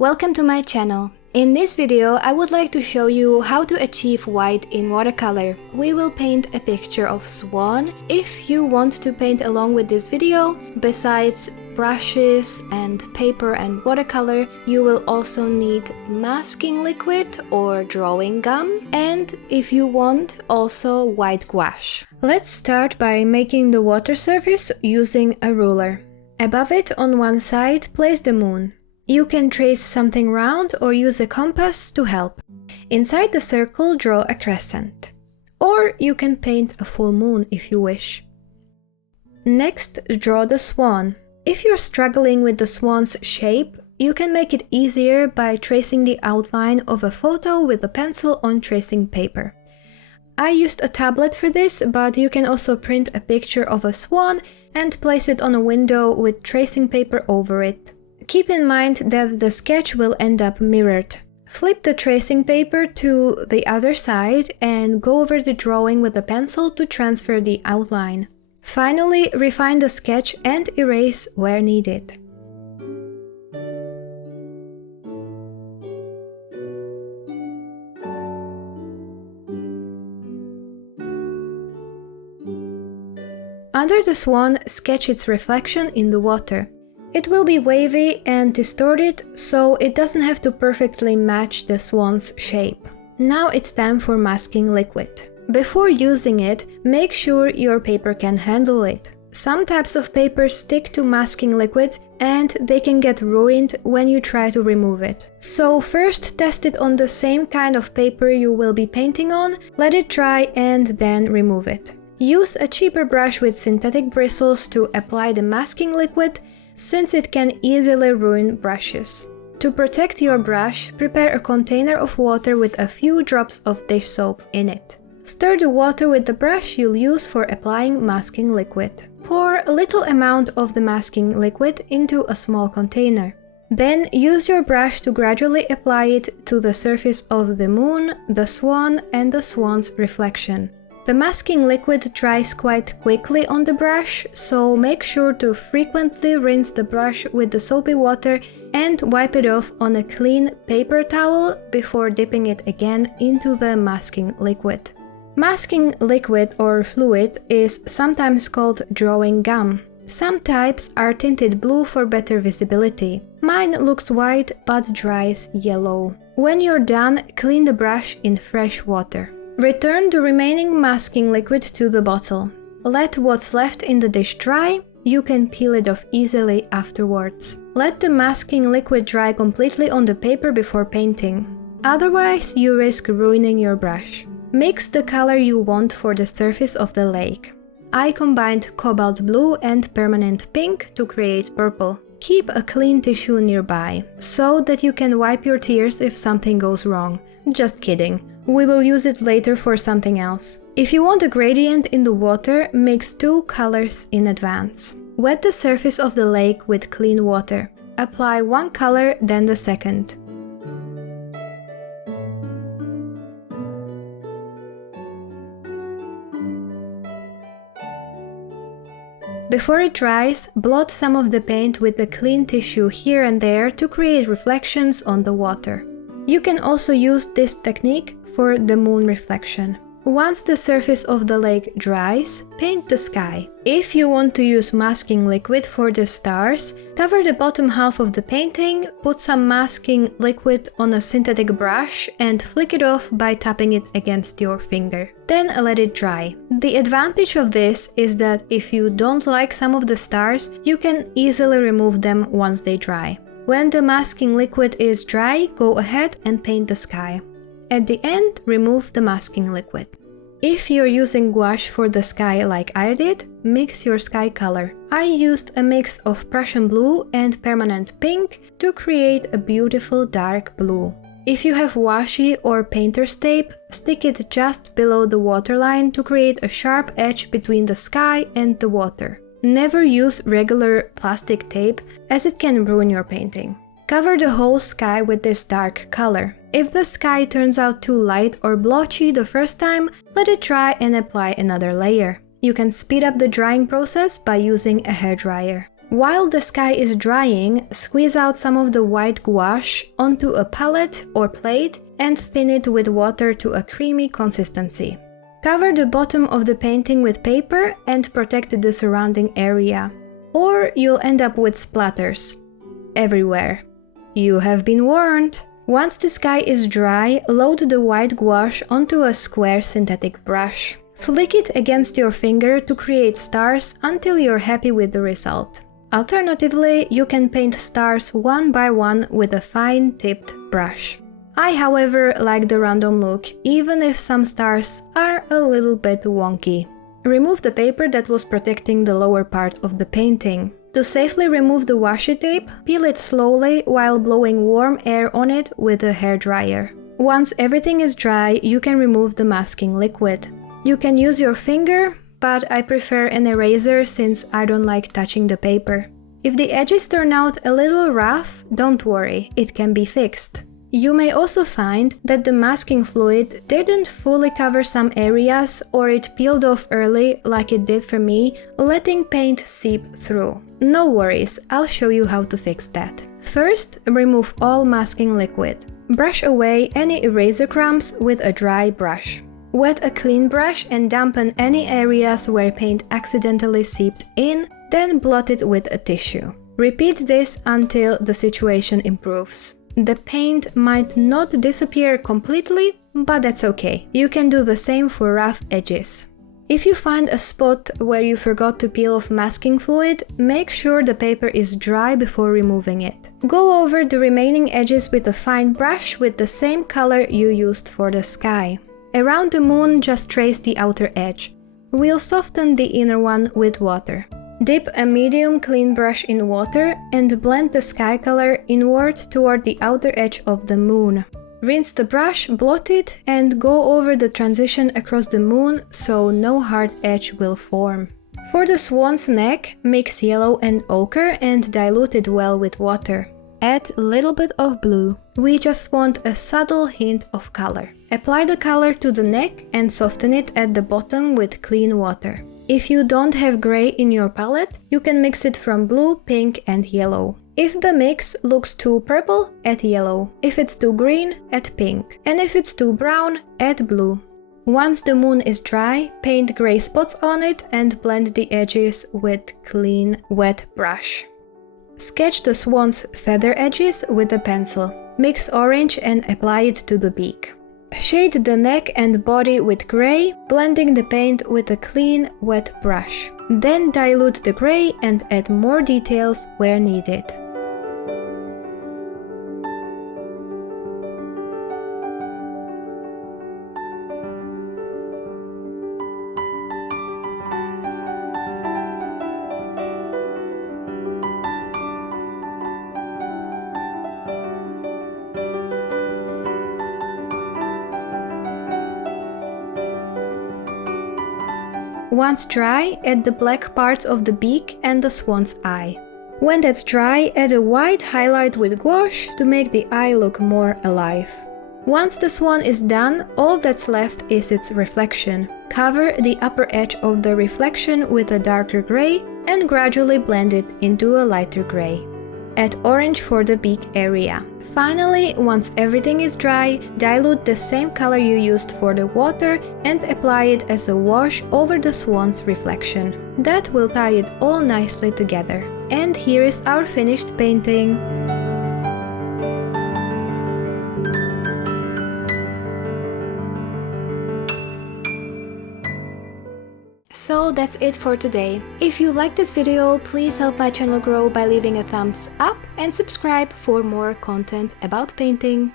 Welcome to my channel. In this video, I would like to show you how to achieve white in watercolor. We will paint a picture of swan. If you want to paint along with this video, besides brushes and paper and watercolor, you will also need masking liquid or drawing gum, and if you want, also white gouache. Let's start by making the water surface using a ruler. Above it, on one side, place the moon. You can trace something round or use a compass to help. Inside the circle, draw a crescent. Or you can paint a full moon if you wish. Next, draw the swan. If you're struggling with the swan's shape, you can make it easier by tracing the outline of a photo with a pencil on tracing paper. I used a tablet for this, but you can also print a picture of a swan and place it on a window with tracing paper over it. Keep in mind that the sketch will end up mirrored. Flip the tracing paper to the other side and go over the drawing with a pencil to transfer the outline. Finally, refine the sketch and erase where needed. Under the swan, sketch its reflection in the water. It will be wavy and distorted, so it doesn't have to perfectly match the swan's shape. Now it's time for masking liquid. Before using it, make sure your paper can handle it. Some types of paper stick to masking liquid and they can get ruined when you try to remove it. So first test it on the same kind of paper you will be painting on, let it dry and then remove it. Use a cheaper brush with synthetic bristles to apply the masking liquid, since it can easily ruin brushes. To protect your brush, prepare a container of water with a few drops of dish soap in it. Stir the water with the brush you'll use for applying masking liquid. Pour a little amount of the masking liquid into a small container. Then use your brush to gradually apply it to the surface of the moon, the swan, and the swan's reflection. The masking liquid dries quite quickly on the brush, so make sure to frequently rinse the brush with the soapy water and wipe it off on a clean paper towel before dipping it again into the masking liquid. Masking liquid or fluid is sometimes called drawing gum. Some types are tinted blue for better visibility. Mine looks white but dries yellow. When you're done, clean the brush in fresh water. Return the remaining masking liquid to the bottle. Let what's left in the dish dry. You can peel it off easily afterwards. Let the masking liquid dry completely on the paper before painting. Otherwise, you risk ruining your brush. Mix the color you want for the surface of the lake. I combined cobalt blue and permanent pink to create purple. Keep a clean tissue nearby, so that you can wipe your tears if something goes wrong. Just kidding. We will use it later for something else. If you want a gradient in the water, mix two colors in advance. Wet the surface of the lake with clean water. Apply one color, then the second. Before it dries, blot some of the paint with the clean tissue here and there to create reflections on the water. You can also use this technique for the moon reflection. Once the surface of the lake dries, paint the sky. If you want to use masking liquid for the stars, cover the bottom half of the painting, put some masking liquid on a synthetic brush and flick it off by tapping it against your finger. Then let it dry. The advantage of this is that if you don't like some of the stars, you can easily remove them once they dry. When the masking liquid is dry, go ahead and paint the sky. At the end, remove the masking liquid. If you're using gouache for the sky like I did, mix your sky color. I used a mix of Prussian blue and permanent pink to create a beautiful dark blue. If you have washi or painter's tape, stick it just below the waterline to create a sharp edge between the sky and the water. Never use regular plastic tape, as it can ruin your painting. Cover the whole sky with this dark color. If the sky turns out too light or blotchy the first time, let it dry and apply another layer. You can speed up the drying process by using a hairdryer. While the sky is drying, squeeze out some of the white gouache onto a palette or plate and thin it with water to a creamy consistency. Cover the bottom of the painting with paper and protect the surrounding area, or you'll end up with splatters everywhere. You have been warned! Once the sky is dry, load the white gouache onto a square synthetic brush. Flick it against your finger to create stars until you're happy with the result. Alternatively, you can paint stars one by one with a fine-tipped brush. I, however, like the random look, even if some stars are a little bit wonky. Remove the paper that was protecting the lower part of the painting. To safely remove the washi tape, peel it slowly while blowing warm air on it with a hairdryer. Once everything is dry, you can remove the masking liquid. You can use your finger, but I prefer an eraser since I don't like touching the paper. If the edges turn out a little rough, don't worry, it can be fixed. You may also find that the masking fluid didn't fully cover some areas or it peeled off early like it did for me, letting paint seep through. No worries, I'll show you how to fix that. First, remove all masking liquid. Brush away any eraser crumbs with a dry brush. Wet a clean brush and dampen any areas where paint accidentally seeped in, then blot it with a tissue. Repeat this until the situation improves. The paint might not disappear completely, but that's okay. You can do the same for rough edges. If you find a spot where you forgot to peel off masking fluid, make sure the paper is dry before removing it. Go over the remaining edges with a fine brush with the same color you used for the sky. Around the moon, just trace the outer edge. We'll soften the inner one with water. Dip a medium clean brush in water and blend the sky color inward toward the outer edge of the moon. Rinse the brush, blot it, and go over the transition across the moon so no hard edge will form. For the swan's neck, mix yellow and ochre and dilute it well with water. Add a little bit of blue. We just want a subtle hint of color. Apply the color to the neck and soften it at the bottom with clean water. If you don't have gray in your palette, you can mix it from blue, pink and yellow. If the mix looks too purple, add yellow. If it's too green, add pink. And if it's too brown, add blue. Once the moon is dry, paint gray spots on it and blend the edges with clean, wet brush. Sketch the swan's feather edges with a pencil. Mix orange and apply it to the beak. Shade the neck and body with gray, blending the paint with a clean, wet brush. Then dilute the gray and add more details where needed. Once dry, add the black parts of the beak and the swan's eye. When that's dry, add a white highlight with gouache to make the eye look more alive. Once the swan is done, all that's left is its reflection. Cover the upper edge of the reflection with a darker gray and gradually blend it into a lighter gray. Add orange for the beak area. Finally, once everything is dry, dilute the same color you used for the water and apply it as a wash over the swan's reflection. That will tie it all nicely together. And here is our finished painting. So that's it for today. If you like this video, please help my channel grow by leaving a thumbs up and subscribe for more content about painting.